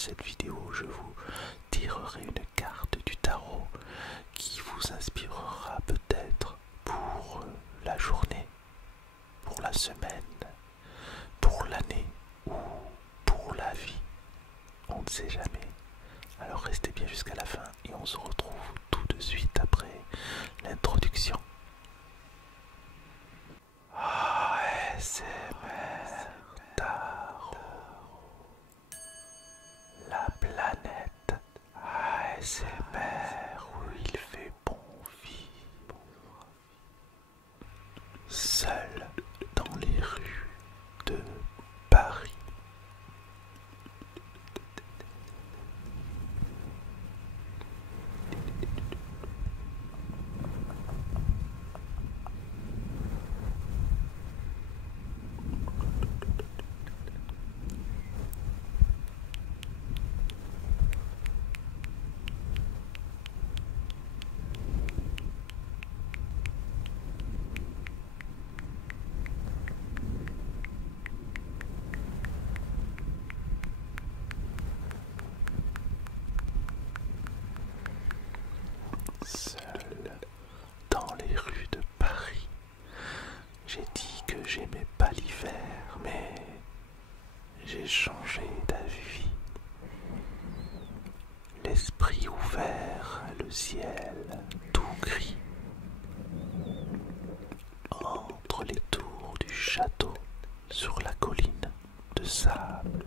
cette vidéo, je vous tirerai une carte du tarot qui vous inspirera peut-être pour la journée, pour la semaine, pour l'année ou pour la vie. On ne sait jamais. Alors restez bien jusqu'à la fin et on se retrouve tout de suite après l'introduction. ASMR Tarot. La planète ASMR où il fait bon vivre. Seul dans les rues de Paris. Seul dans les rues de Paris. J'ai dit que j'aimais pas l'hiver, mais j'ai changé d'avis. L'esprit ouvert, le ciel tout gris. Entre les tours du château, sur la colline de sable,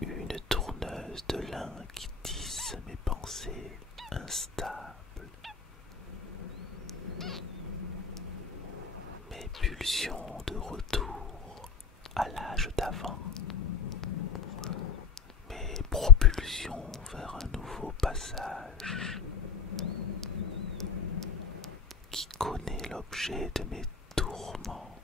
une tourneuse de lin qui tisse mes pensées instables. Mes pulsions de retour à l'âge d'avant. Mes propulsions vers un nouveau passage. Qui connaît l'objet de mes tourments?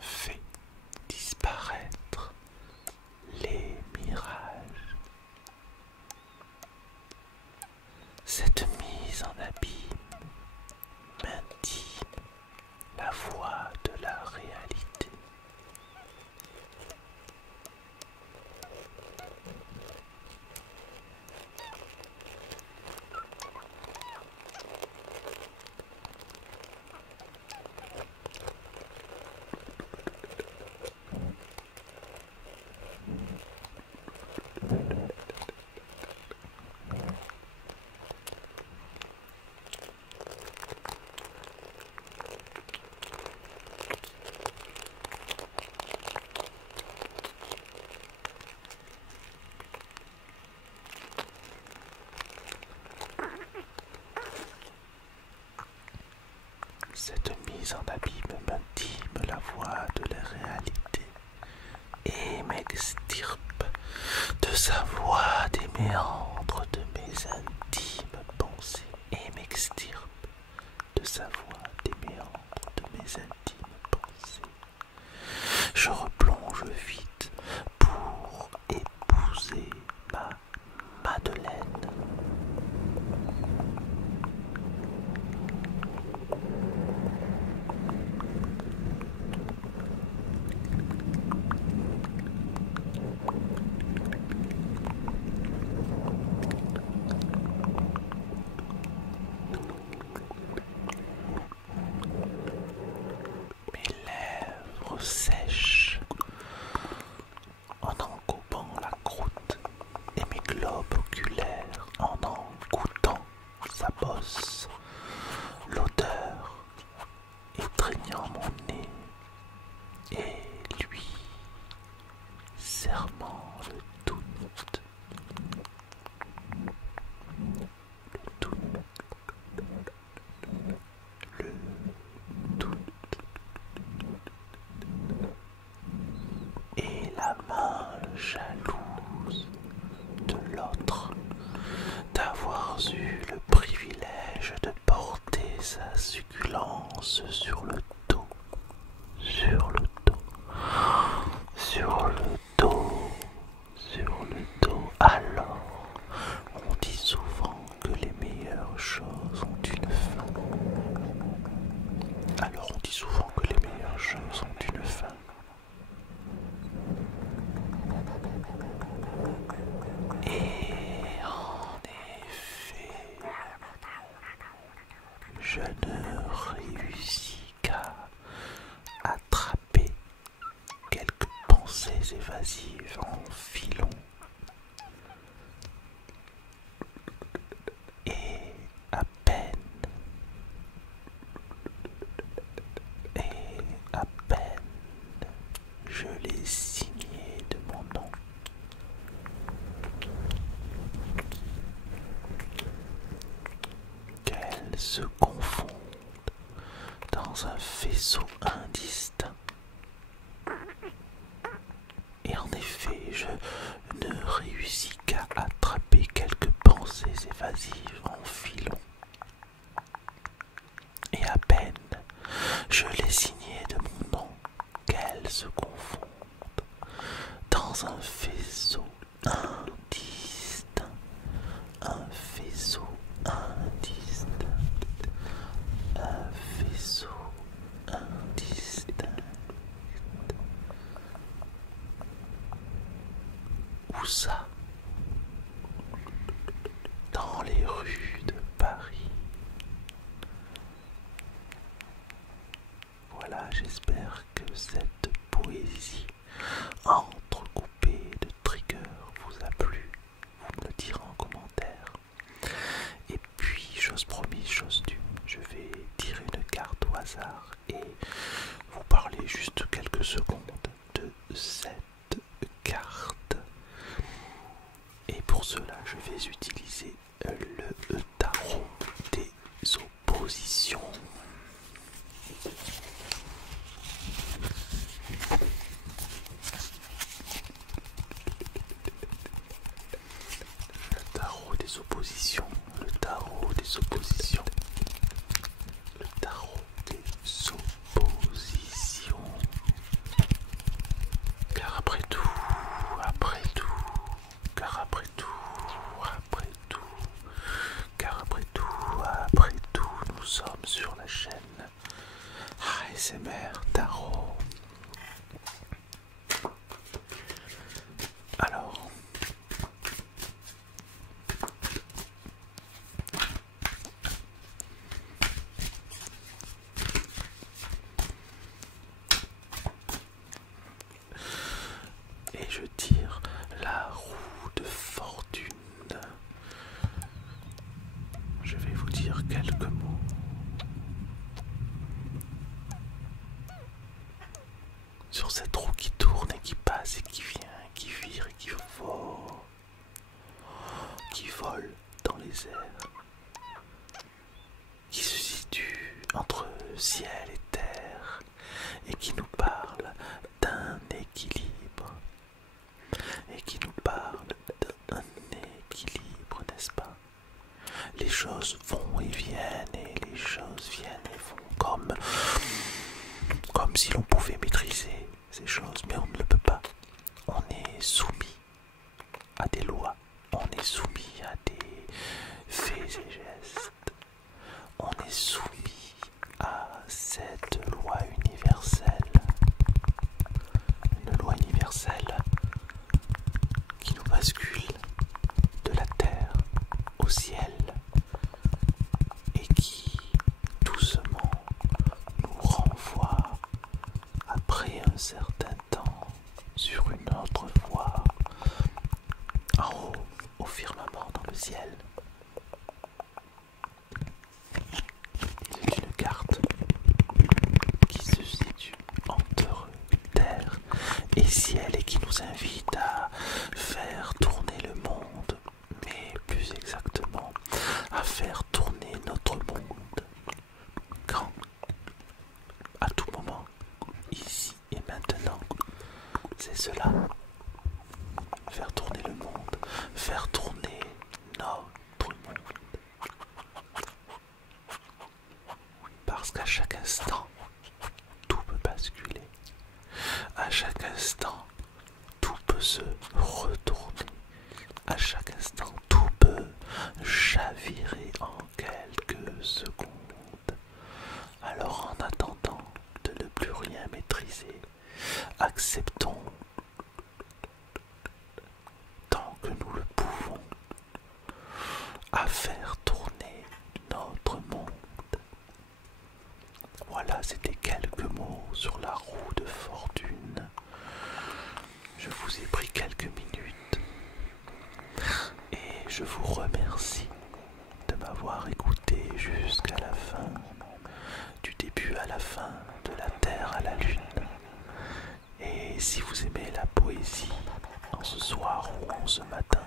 Fait disparaître les mirages. Cette mise en abîme m'intime la voix de la réalité. Cette mise en abîme m'intime la voix de la réalité et m'extirpe de sa voix des méandres de mes intimes pensées et m'extirpe de sa voix des méandres de mes intimes pensées. Je replonge vite pour épouser ma Madeleine. Mes lèvres sèches en encoupant la croûte et mes globes oculaires en goûtant sa bosse, l'odeur étreignant mon nez et lui serrant le tout. Et la main jalouse de l'autre d'avoir eu le privilège de porter sa succulence sur le dos, sur le dos, sur le dos, en filons. Et à peine, je l'ai signé de mon nom, qu'elles se confondent dans un faisceau indistinct. Et en effet, je ne réussis qu'à attraper quelques pensées évasives en filons. Et à peine je l'ai signé de mon nom, qu'elles se confondent dans un faisceau indistinct, un faisceau indistinct, un faisceau indistinct. Où ça? Dans les rues de Paris. Voilà, j'espère que cette poésie entrecoupée de triggers vous a plu. Vous me le direz en commentaire. Et puis, chose promise, chose due, je vais tirer une carte au hasard et vous parler juste quelques secondes de cette carte. Et pour cela, je vais utiliser le tarot des oppositions. Le tarot des oppositions, le tarot des oppositions, le tarot des oppositions. Car après tout, car après tout, nous sommes sur la chaîne ASMR Tarot. Alors, et je tire la roue de fortune. Je vais vous dire quelques mots. Sur cette roue qui tourne et qui passe et qui vient, qui vire et qui vole dans les airs, qui se situe entre ciel et terre et qui nous parle d'un équilibre, n'est-ce pas? Les choses vont et viennent et les choses viennent et vont comme si l'on pouvait maîtriser ces choses, mais on ne le peut pas. On est soumis à des lois, on est soumis à des faits et gestes, on est soumis à cette loi universelle, une loi universelle qui nous bascule de la terre au ciel et qui doucement nous renvoie après un certain temps sur une autre voie en haut au firmament dans le ciel. C'est une carte qui se situe entre terre et ciel et qui nous invite à faire tourner le monde, mais plus exactement à faire tourner notre monde. Quand? À tout moment, ici et maintenant. C'est cela. Faire tourner le monde, faire tourner notre monde. Parce qu'à chaque instant, tout peut basculer. À chaque instant, tout peut se retourner. À chaque instant, tout peut chavirer en quelques secondes. Alors en attendant de ne plus rien maîtriser, acceptons, tant que nous le pouvons, à faire tourner notre monde. Voilà, c'était quelques mots sur la roue de fortune. Je vous ai pris quelques Je vous remercie de m'avoir écouté jusqu'à la fin, du début à la fin, de la Terre à la Lune. Et si vous aimez la poésie en ce soir ou en ce matin,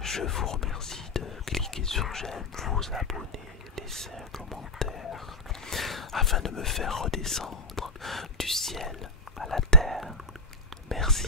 je vous remercie de cliquer sur j'aime, vous abonner, laisser un commentaire, afin de me faire redescendre du ciel à la terre. Merci.